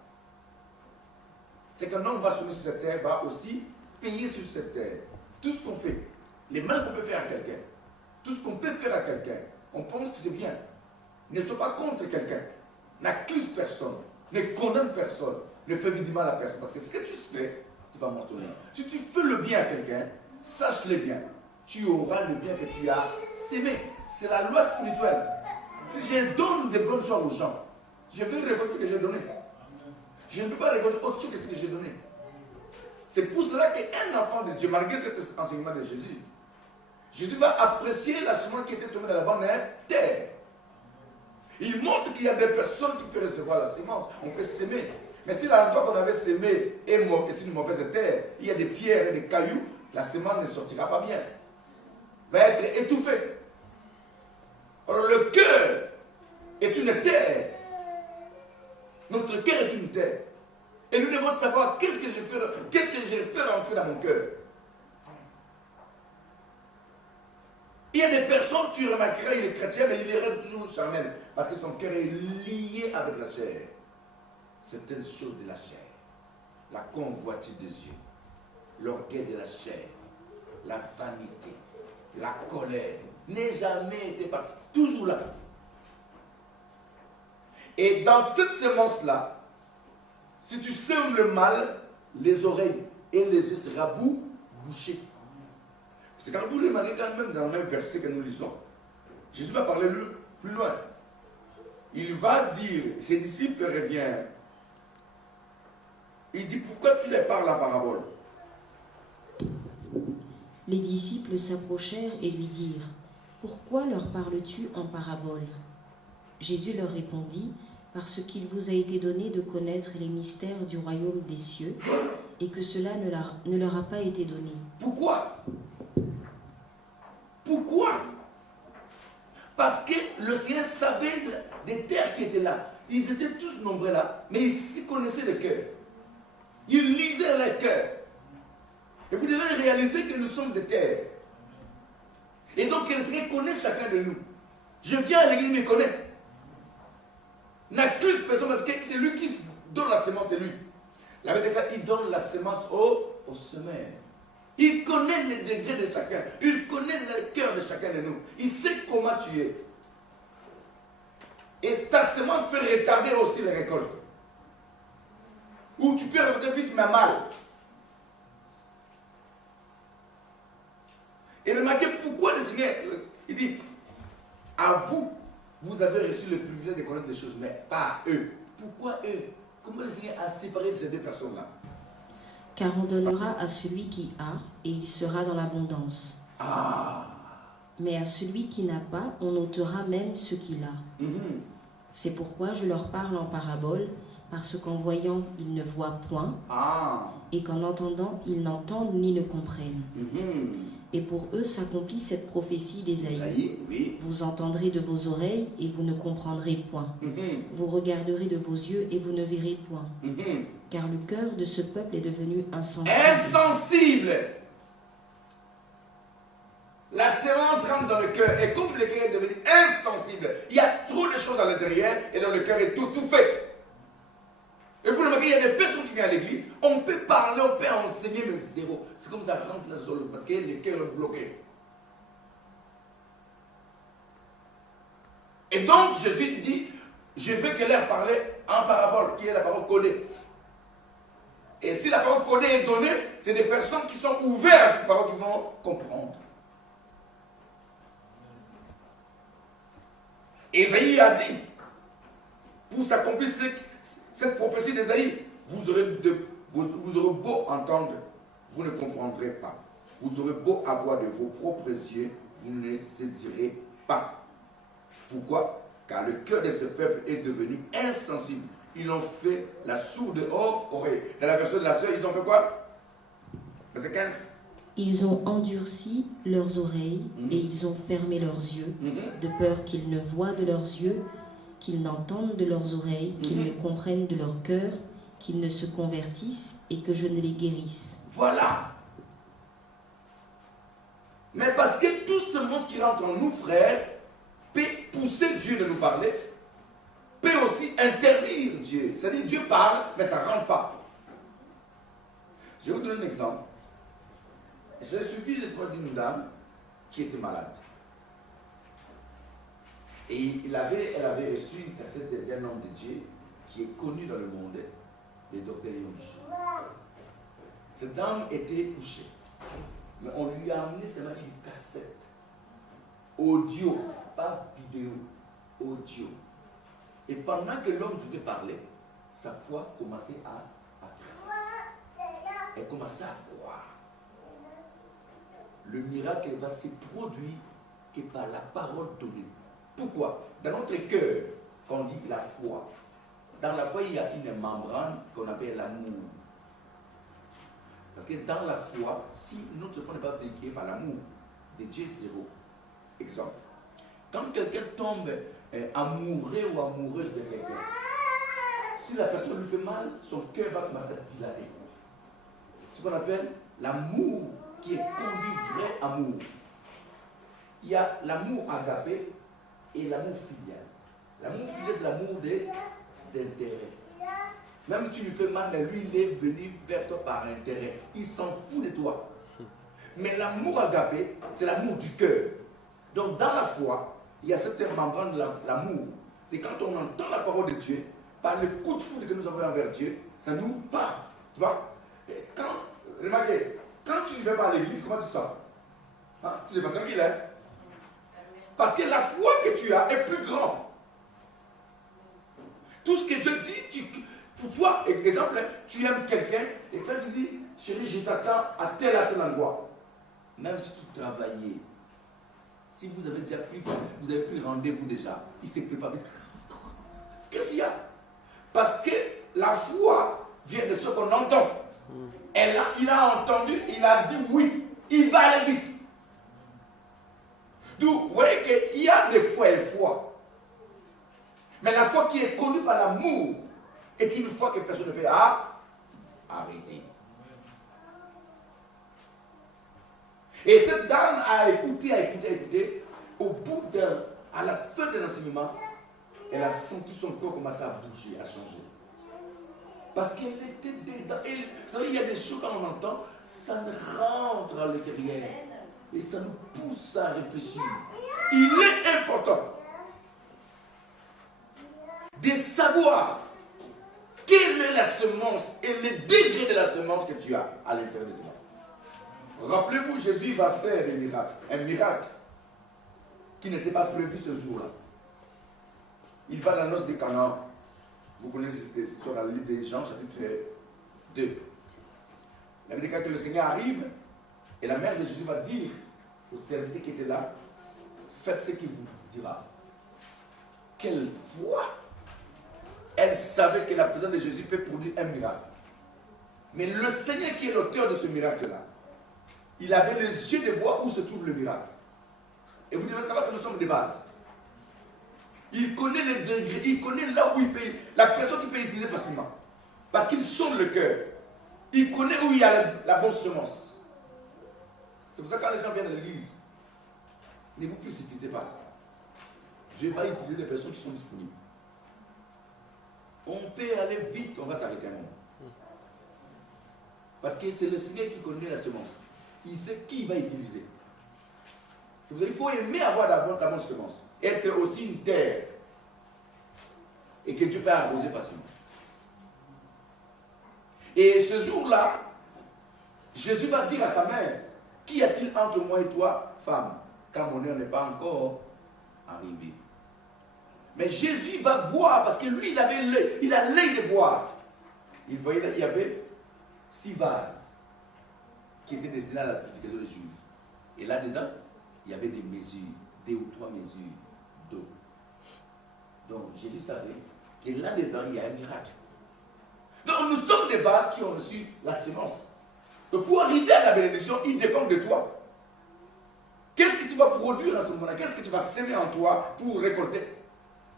C'est qu'un homme va semer sur cette terre, va aussi payer sur cette terre. Tout ce qu'on fait, les mains qu'on peut faire à quelqu'un, tout ce qu'on peut faire à quelqu'un, on pense que c'est bien. Ne sois pas contre quelqu'un. N'accuse personne. Ne condamne personne. Ne fais du mal à personne. Parce que ce que tu fais, tu vas moissonner. Si tu fais le bien à quelqu'un, sache-le bien. Tu auras le bien que tu as sémé. C'est la loi spirituelle. Si je donne des bonnes choses aux gens, je vais récolter ce que j'ai donné. Je ne peux pas récolter autre chose que ce que j'ai donné. C'est pour cela qu'un enfant de Dieu, malgré cet enseignement de Jésus va apprécier la semence qui était tombée dans la bonne terre. Il montre qu'il y a des personnes qui peuvent recevoir la semence. On peut s'aimer. Mais si l'endroit qu'on avait sémé est une mauvaise terre, il y a des pierres et des cailloux, la semence ne sortira pas bien. Va être étouffée. Alors le cœur est une terre. Notre cœur est une terre. Et nous devons savoir qu'est-ce que je fais rentrer dans mon cœur. Il y a des personnes, tu remarqueras, il est chrétien, mais il reste toujours charnel. Parce que son cœur est lié avec la chair. Certaines choses de la chair. La convoitise des yeux. L'orgueil de la chair. La vanité. La colère. N'est jamais été parti. Toujours là. Et dans cette semence-là, si tu sèmes le mal, les oreilles et les yeux seront bouchés. C'est quand vous remarquez quand même dans le même verset que nous lisons, Jésus va parler plus loin. Il va dire, ses disciples reviennent. Il dit, pourquoi tu les parles en parabole? Les disciples s'approchèrent et lui dirent, pourquoi leur parles-tu en parabole? Jésus leur répondit, parce qu'il vous a été donné de connaître les mystères du royaume des cieux, et que cela ne leur a pas été donné. Pourquoi? Pourquoi? Parce que le Seigneur savait des terres qui étaient là. Ils étaient tous nombreux là, mais ils s'y connaissaient le cœur. Ils lisaient le cœur. Et vous devez réaliser que nous sommes des terres. Et donc le Seigneur connaît chacun de nous. Je viens à l'église, il me connaît. N'accuse personne parce que c'est lui qui donne la semence, c'est lui. La Bible déclare, il donne la semence au semeur. Il connaît les degrés de chacun. Il connaît le cœur de chacun de nous. Il sait comment tu es. Et ta semence peut retarder aussi les récoltes. Ou tu peux récolter vite mais mal. Et remarquez pourquoi le Seigneur, il dit, à vous, vous avez reçu le privilège de connaître les choses, mais pas eux. Pourquoi eux? Comment le Seigneur a séparé ces deux personnes-là? Car on donnera à celui qui a, et il sera dans l'abondance. Ah. Mais à celui qui n'a pas, on ôtera même ce qu'il a. C'est pourquoi je leur parle en parabole, parce qu'en voyant, ils ne voient point, et qu'en entendant, ils n'entendent ni ne comprennent. Et pour eux s'accomplit cette prophétie d'Ésaïe. Oui. Vous entendrez de vos oreilles et vous ne comprendrez point. Vous regarderez de vos yeux et vous ne verrez point. Car le cœur de ce peuple est devenu insensible. Insensible. La sémence rentre dans le cœur et comme le cœur est devenu insensible, il y a trop de choses à l'intérieur et dans le cœur est tout fait. Et vous remarquez, il y a des personnes qui viennent à l'église, on peut parler, on peut enseigner, mais zéro. C'est comme ça rentre la zone parce que le cœur est bloqué. Et donc Jésus dit, je veux que leur parler en parabole, qui est la parole codée. Et si la parole codée est donnée, c'est des personnes qui sont ouvertes à cette parole qui vont comprendre. Ésaïe a dit, pour s'accomplir cette prophétie d'Ésaïe, vous aurez beau entendre, vous ne comprendrez pas. Vous aurez beau avoir de vos propres yeux, vous ne saisirez pas. Pourquoi? Car le cœur de ce peuple est devenu insensible. Ils ont fait la sourde oreille. Dans la version de la sœur, ils ont fait quoi? Verset 15. Ils ont endurci leurs oreilles et ils ont fermé leurs yeux, de peur qu'ils ne voient de leurs yeux, qu'ils n'entendent de leurs oreilles, qu'ils ne comprennent de leur cœur, qu'ils ne se convertissent et que je ne les guérisse. Voilà. Mais parce que tout ce monde qui rentre en nous, frères, peut pousser Dieu de nous parler, peut aussi interdire Dieu. C'est-à-dire Dieu parle, mais ça ne rentre pas. Je vais vous donner un exemple. J'ai suivi l'étoile d'une dame qui était malade. Et elle avait reçu une cassette d'un homme de Dieu qui est connu dans le monde, le docteur Yonji. Cette dame était touchée. Mais on lui a amené seulement une cassette. Audio, pas vidéo. Audio. Et pendant que l'homme devait parler, sa foi commençait à elle commençait à croire. Le miracle va se produire que par la parole donnée. Pourquoi? Dans notre cœur, quand on dit la foi, dans la foi, il y a une membrane qu'on appelle l'amour. Parce que dans la foi, si notre foi n'est pas véhiculée par l'amour de Dieu, zéro. Exemple. Quand quelqu'un tombe amoureux ou amoureuse de quelqu'un, si la personne lui fait mal, son cœur va commencer à dilater. Ce qu'on appelle l'amour qui est conduit vrai amour. Il y a l'amour agapé et l'amour filial. L'amour filial, c'est l'amour d'intérêt. Même si tu lui fais mal, mais lui, il est venu vers toi par intérêt. Il s'en fout de toi. Mais l'amour agapé, c'est l'amour du cœur. Donc, dans la foi, il y a cette membrane de l'amour. C'est quand on entend la parole de Dieu, par le coup de foudre que nous avons envers Dieu, ça nous part. Tu vois? Remarquez, quand tu ne vas pas à l'église, comment tu sens? Hein? Tu n'es pas tranquille, hein? Parce que la foi que tu as est plus grande. Tout ce que Dieu dit, pour toi, exemple, tu aimes quelqu'un, et quand tu dis, chérie, je t'attends à tel endroit, même si tu travaillais, si vous avez déjà pris, vous avez pris rendez-vous déjà, il s'est préparé. Qu'est-ce qu'il y a? Parce que la foi vient de ce qu'on entend. Il a entendu, il a dit oui, il va aller vite. Donc, vous voyez qu'il y a des foi et foi. Mais la foi qui est connue par l'amour est une foi que personne ne peut arrêter. Et cette dame a écouté. Au bout à la fin de l'enseignement, elle a senti son corps commencer à bouger, à changer. Parce qu'elle était dedans. Vous savez, il y a des choses quand on entend, ça rentre à l'intérieur. Et ça nous pousse à réfléchir. Il est important de savoir quelle est la semence et le degré de la semence que tu as à l'intérieur de toi. Rappelez-vous, Jésus va faire des miracles. Un miracle qui n'était pas prévu ce jour-là. Il va dans la noce de Canaan. Vous connaissez cette histoire dans le livre des Jean, chapitre 2. La Bible dit que le Seigneur arrive et la mère de Jésus va dire aux serviteurs qui étaient là, faites ce qu'il vous dira. Quelle foi! Elle savait que la présence de Jésus peut produire un miracle. Mais le Seigneur qui est l'auteur de ce miracle-là, il avait les yeux de voir où se trouve le miracle. Et vous devez savoir que nous sommes des bases. Il connaît les degrés, il connaît là où il peut, la personne qui peut utiliser facilement. Parce qu'il sonde le cœur. Il connaît où il y a la bonne semence. C'est pour ça que quand les gens viennent à l'église, ne vous précipitez pas. Dieu va utiliser des personnes qui sont disponibles. On peut aller vite, on va s'arrêter un moment. Parce que c'est le Seigneur qui connaît la semence. Il sait qui il va utiliser. C'est pour ça qu'il faut aimer avoir la bonne semence. Être aussi une terre. Et que Dieu peut arroser facilement. Et ce jour-là, Jésus va dire à sa mère, qu'y a-t-il entre moi et toi, femme, car mon heure n'est pas encore arrivée. Mais Jésus va voir, parce que lui, il a l'œil de voir. Il voyait là, il y avait 6 vases qui étaient destinés à la purification des Juifs. Et là-dedans, il y avait des mesures, 2 ou 3 mesures d'eau. Donc Jésus savait que là-dedans, il y a un miracle. Donc nous sommes des bases qui ont reçu la semence. Donc pour arriver à la bénédiction, il dépend de toi. Qu'est-ce que tu vas produire en ce moment-là? Qu'est-ce que tu vas semer en toi pour récolter?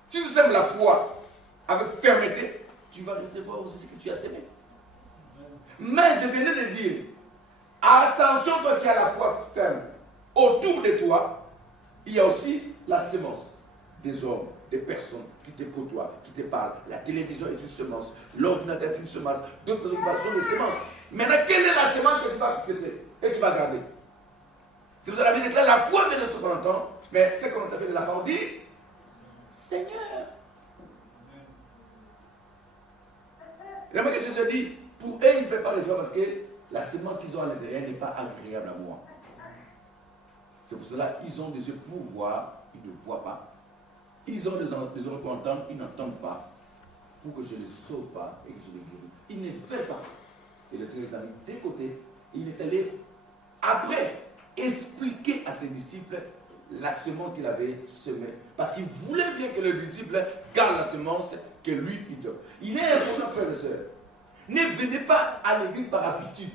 Si tu sèmes la foi avec fermeté, tu vas recevoir aussi ce que tu as semé. Mais je venais de dire, attention toi qui as la foi ferme. Autour de toi, il y a aussi la semence des hommes, des personnes qui te côtoient, qui te parlent. La télévision est une semence, l'ordinateur est une semence, d'autres personnes sont des semences. Maintenant, quelle est la semence que tu vas accepter et tu vas garder? Si vous avez déclaré la foi vient de ce qu'on entend, mais ce qu'on entend de la parole dit, Seigneur. Et que Jésus a dit, pour eux, ils ne peuvent pas recevoir parce que la semence qu'ils ont à l'intérieur n'est pas agréable à moi. C'est pour cela qu'ils ont des yeux pour voir, ils ne voient pas. Ils ont des oreilles pour entendre, ils n'entendent pas. Pour que je ne les sauve pas et que je les guérisse. Ils ne veulent pas. Et le Seigneur les a mis des côtés. Et il est allé, après, expliquer à ses disciples la semence qu'il avait semée. Parce qu'il voulait bien que le disciple garde la semence que lui, il donne. Il est important, frères et sœurs. Ne venez pas à l'église par habitude.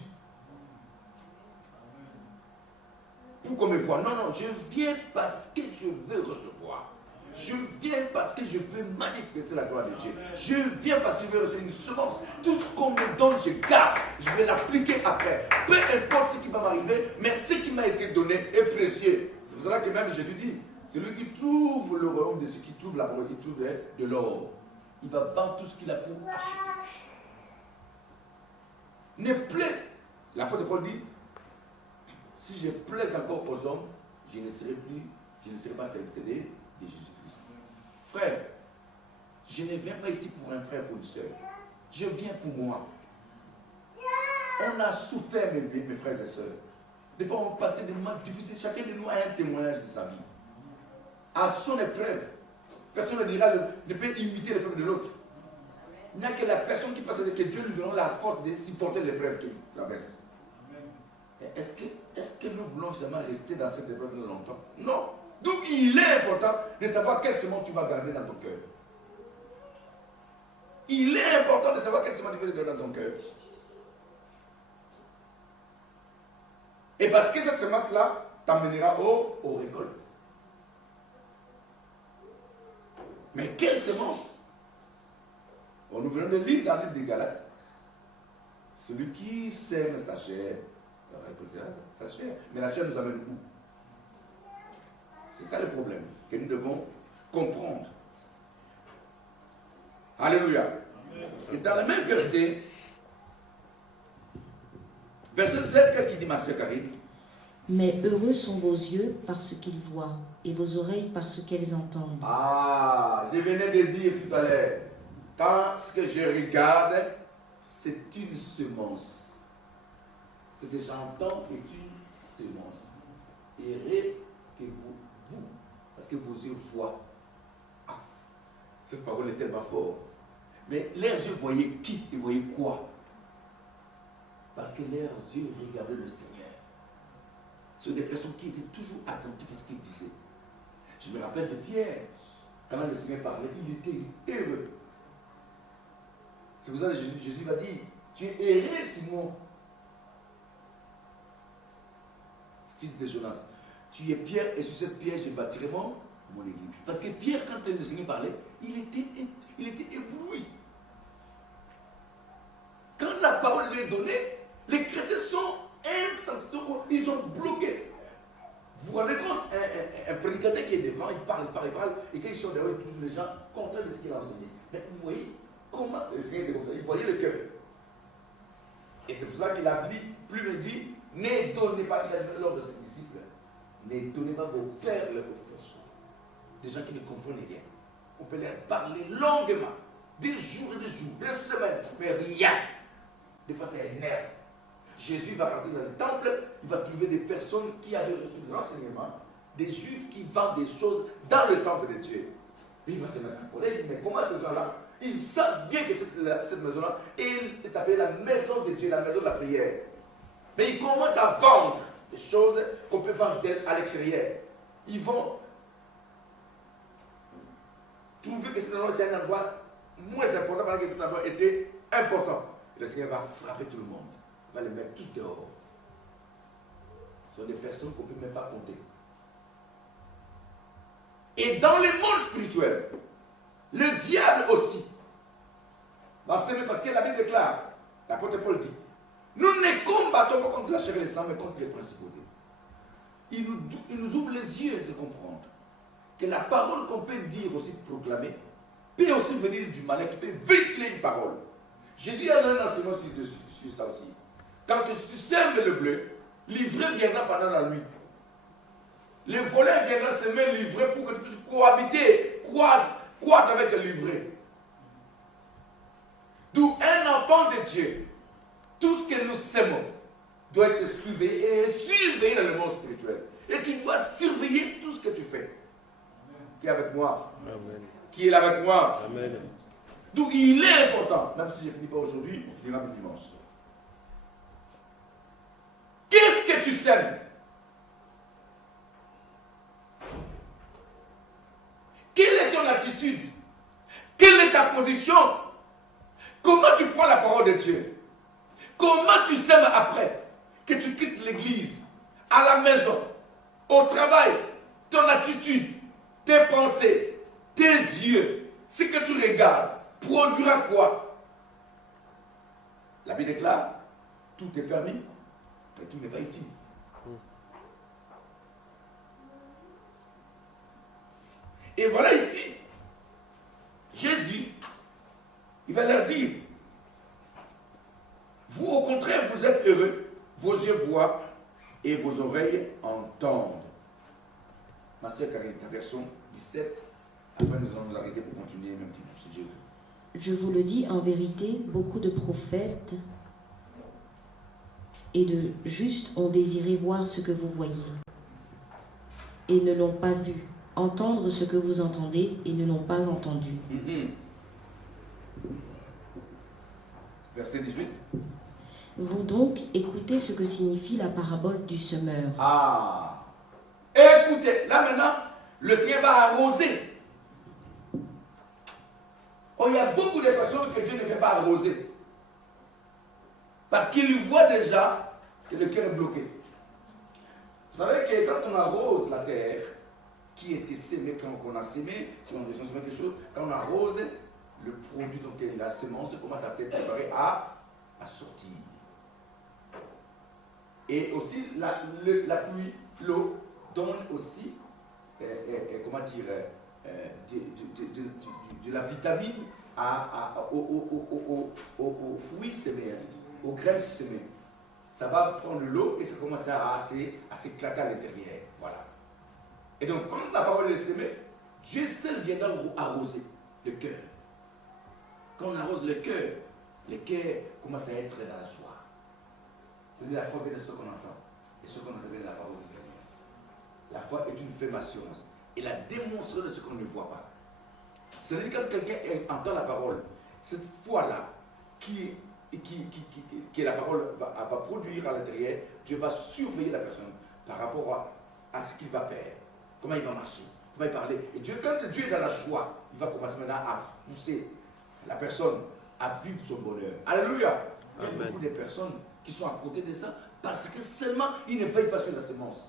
Pour qu'on me voie. Non, non, je viens parce que je veux recevoir. Je viens parce que je veux manifester la gloire de Dieu. Je viens parce que je veux recevoir une semence. Tout ce qu'on me donne, je garde. Je vais l'appliquer après. Peu importe ce qui va m'arriver, mais ce qui m'a été donné est précieux. C'est pour cela que même Jésus dit, celui qui trouve le royaume de ceux qui trouvent la parole, qui trouve de l'or, il va vendre tout ce qu'il a pour acheter. Ne plaît. L'apôtre Paul dit, si je plais encore aux hommes, je ne serai pas serviteur de Jésus-Christ. Frère, je ne viens pas ici pour un frère, pour une soeur. Je viens pour moi. On a souffert, mes frères et sœurs. Des fois, on passait des moments difficiles. Chacun de nous a un témoignage de sa vie. À son épreuve, personne ne dira, ne peut imiter l'épreuve de l'autre. Il n'y a que la personne qui passe, que Dieu lui donne la force de supporter l'épreuve qu'il traverse. Est-ce que nous voulons seulement rester dans cette épreuve longtemps? Non. Donc il est important de savoir quelle semence tu vas garder dans ton cœur. Il est important de savoir quelle semence tu vas garder dans ton cœur. Et parce que cette semence-là t'amènera aux récoltes. Mais quelle semence? Nous venons de lire dans le livre des Galates. Celui qui sème sa chair, récoltera sa chair. Mais la chair nous amène où? C'est ça le problème que nous devons comprendre. Alléluia. Et dans le même verset, verset 16, qu'est-ce qu'il dit, ma sœur Karine? Mais heureux sont vos yeux parce qu'ils voient, et vos oreilles parce qu'elles entendent. Ah, je venais de dire tout à l'heure, quand ce que je regarde, c'est une semence. Ce que j'entends est une semence. Heureux que vous, parce que vos yeux voient. Ah, cette parole est tellement forte. Mais leurs yeux voyaient qui? Ils voyaient quoi? Parce que leurs yeux regardaient le Seigneur. Ce sont des personnes qui étaient toujours attentives à ce qu'il disait. Je me rappelle de Pierre. Quand le Seigneur parlait, il était heureux. C'est pour ça que Jésus va dire, tu es heureux, Simon, fils de Jonas. Tu es Pierre, et sur cette pierre, je bâtirai mon église. Parce que Pierre, quand le Seigneur parlait, il était ébloui. Quand la parole lui est donnée, les chrétiens sont insensibles, ils sont bloqués. Vous vous rendez compte, un prédicateur qui est devant, il parle, et quand ils sont derrière, toujours les gens contents de ce qu'il a enseigné. Mais vous voyez comment le Seigneur était comme ça, il voyait le cœur. Et c'est pour cela qu'il a dit, plus il dit, ne donnez pas, il a dit lors de ses disciples, ne donnez pas vos cœurs les proportions. Des gens qui ne comprennent rien. On peut leur parler longuement, des jours et des jours, des semaines, mais rien. Des fois, c'est un nerf. Jésus va rentrer dans le temple, il va trouver des personnes qui avaient reçu de l'enseignement, des juifs qui vendent des choses dans le temple de Dieu. Et il va se mettre en colère, il dit, mais comment ces gens-là, ils savent bien que cette maison-là est appelée la maison de Dieu, la maison de la prière. Mais ils commencent à vendre des choses qu'on peut vendre à l'extérieur. Ils vont trouver que cet endroit, c'est un endroit moins important, parce que cet endroit était important. Et le Seigneur va frapper tout le monde. Il va les mettre tous dehors. Ce sont des personnes qu'on ne peut même pas compter. Et dans le monde spirituel, le diable aussi va s'aimer, parce que la Bible déclare, l'apôtre Paul dit, nous ne combattons pas contre la chair et le sang, mais contre les principautés. Il nous ouvre les yeux de comprendre que la parole qu'on peut dire aussi, proclamer, peut aussi venir du malin qui peut véhiculer une parole. Jésus a donné un enseignement sur ça aussi. Quand tu sèmes le bleu, l'ivraie viendra pendant la nuit. Le voleur viendra semer l'ivraie pour que tu puisses cohabiter, croître avec l'ivraie. D'où un enfant de Dieu, tout ce que nous sèmons doit être surveillé et surveillé dans le monde spirituel. Et tu dois surveiller tout ce que tu fais. Qui est avec moi? Amen. Qui est là avec moi? Amen. D'où il est important, même si je ne finis pas aujourd'hui, on finira le dimanche. Qu'est-ce que tu sèmes? Quelle est ton attitude? Quelle est ta position? Comment tu prends la parole de Dieu? Comment tu sèmes après que tu quittes l'église, à la maison, au travail, ton attitude, tes pensées, tes yeux, ce que tu regardes, produira quoi? La Bible déclare, tout est permis, mais tout n'est pas utile. Et voilà ici, Jésus, il va leur dire, vous au contraire, vous êtes heureux, vos yeux voient et vos oreilles entendent. Ma soeur Karine, version 17, après nous allons nous arrêter pour continuer même dimanche, si Dieu veut. Je vous le dis en vérité, beaucoup de prophètes et de justes ont désiré voir ce que vous voyez et ne l'ont pas vu, entendre ce que vous entendez et ne l'ont pas entendu. Verset 18. Vous donc écoutez ce que signifie la parabole du semeur. Ah, écoutez, là maintenant, le Seigneur va arroser. Oh, il y a beaucoup de personnes que Dieu ne fait pas arroser. Parce qu'il voit déjà que le cœur est bloqué. Vous savez que quand on arrose la terre, qui était sémée, quand on a sémé, si on a semé quelque chose, quand on arrose, le produit, donc la semence commence à se préparer à sortir. Et aussi, la pluie, l'eau, donne aussi, comment dire, de la vitamine aux fruits semés, aux graines semées. Ça va prendre l'eau et ça commence à s'éclater à l'intérieur. Voilà. Et donc, quand la parole est semée, Dieu seul viendra arroser le cœur. Quand on arrose le cœur commence à être dans la joie. C'est-à-dire la foi vient de ce qu'on entend et ce qu'on entend de la parole du Seigneur. La foi est une ferme assurance et la démonstration de ce qu'on ne voit pas. C'est-à-dire quand quelqu'un entend la parole, cette foi-là qui la parole va produire à l'intérieur, Dieu va surveiller la personne par rapport à ce qu'il va faire, comment il va marcher, comment il va parler. Et Dieu, quand Dieu est dans la joie, il va commencer maintenant à pousser la personne à vivre son bonheur. Alléluia. Il y a beaucoup de personnes qui sont à côté de ça parce que seulement ils ne veillent pas sur la semence.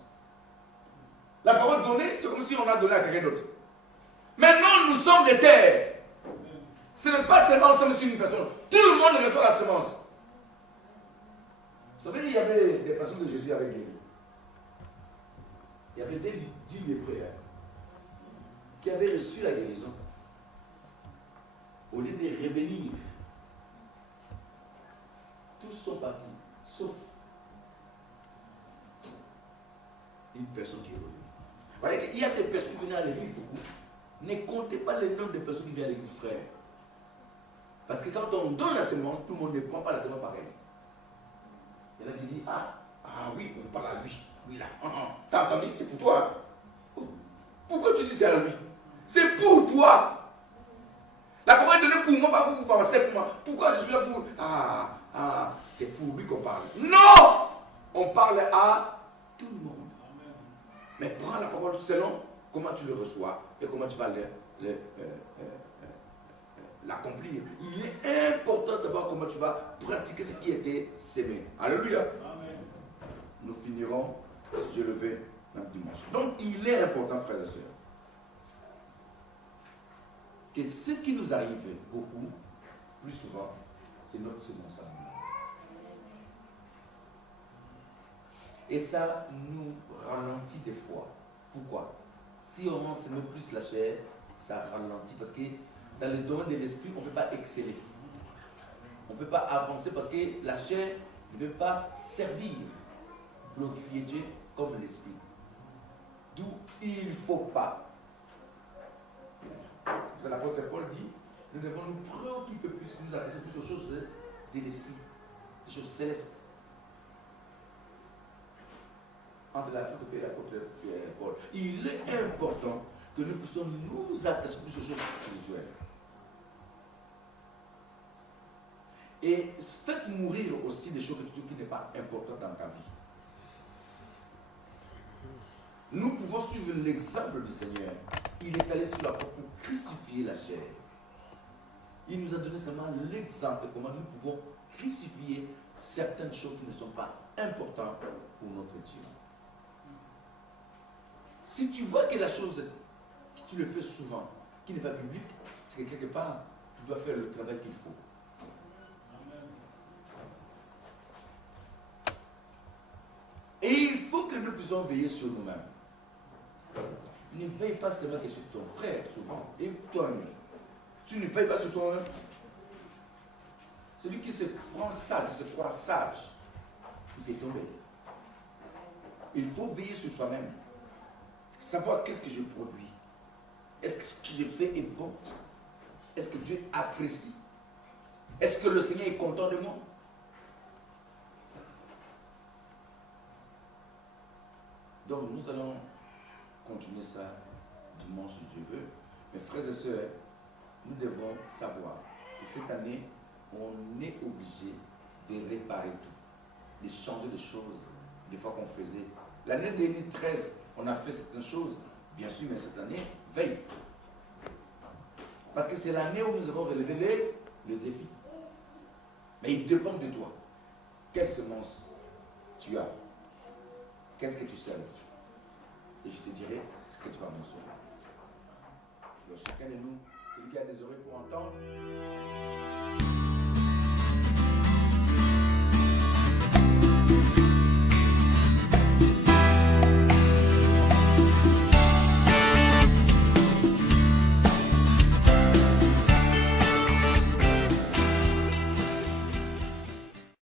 La parole donnée, c'est comme si on a donné à quelqu'un d'autre. Maintenant, nous sommes des terres. Ce n'est pas seulement sur une personne. Tout le monde reçoit la semence. Vous savez, il y avait des personnes de Jésus avec lui. Il y avait 10 lépreux qui avaient reçu la guérison. Au lieu de revenir, tous sont partis, sauf une personne qui est revenue. Vous voyez qu'il y a des personnes qui viennent à l'église beaucoup. Ne comptez pas le nombre de personnes qui viennent à l'église, frère. Parce que quand on donne la semence, tout le monde ne prend pas la semence pareil. Il y en a qui disent, oui, on parle à lui. Oui, là. T'as entendu, c'est pour toi. Hein? Pourquoi tu dis c'est à lui? C'est pour toi. La parole est donnée pour moi, pas pour moi, c'est pour moi. Pourquoi je suis là pour... c'est pour lui qu'on parle. Non! On parle à tout le monde. Mais prends la parole selon comment tu le reçois et comment tu vas l'accomplir. Il est important de savoir comment tu vas pratiquer ce qui a été sémé. Alléluia. Amen. Nous finirons, si Dieu le fait, même dimanche. Donc, il est important, frères et sœurs, que ce qui nous arrive beaucoup, plus souvent, c'est notre semence. Et ça nous ralentit des fois. Pourquoi? Si on enseigne plus la chair, ça ralentit. Parce que dans le domaine de l'esprit, on ne peut pas exceller. On ne peut pas avancer parce que la chair ne peut pas servir, glorifier Dieu comme l'esprit. D'où il ne faut pas. C'est pour ça que l'apôtre Paul dit, nous devons nous préoccuper plus, nous intéresser plus aux choses de l'esprit, des choses célestes. Entre l'apôtre et l'apôtre Paul. Il est important que nous puissions nous attacher plus aux choses spirituelles. Et faites mourir aussi des choses qui n'est pas importantes dans ta vie. Nous pouvons suivre l'exemple du Seigneur. Il est allé sur la croix pour crucifier la chair. Il nous a donné seulement l'exemple de comment nous pouvons crucifier certaines choses qui ne sont pas importantes pour notre Dieu. Si tu vois que la chose, tu le fais souvent, qui n'est pas biblique, c'est que quelque part, tu dois faire le travail qu'il faut. Et il faut que nous puissions veiller sur nous-mêmes. Ne veille pas seulement sur ton frère, souvent, et toi, tu ne veilles pas sur toi. Celui qui se prend sage, qui se croit sage, il est tombé. Il faut veiller sur soi-même. Savoir qu'est-ce que je produis. Est-ce que ce que je fais est bon? Est-ce que Dieu apprécie? Est-ce que le Seigneur est content de moi? Donc nous allons continuer ça dimanche si Dieu veut. Mes frères et sœurs, nous devons savoir que cette année, on est obligé de réparer tout, de changer de choses des fois qu'on faisait. L'année 2013, on a fait certaines choses, bien sûr, mais cette année, veille. Parce que c'est l'année où nous avons relevé les défis. Mais il dépend de toi. Quelle semence tu as? Qu'est-ce que tu sèmes? Et je te dirai ce que tu vas mentionner. Donc chacun de nous, celui qui a des oreilles pour entendre,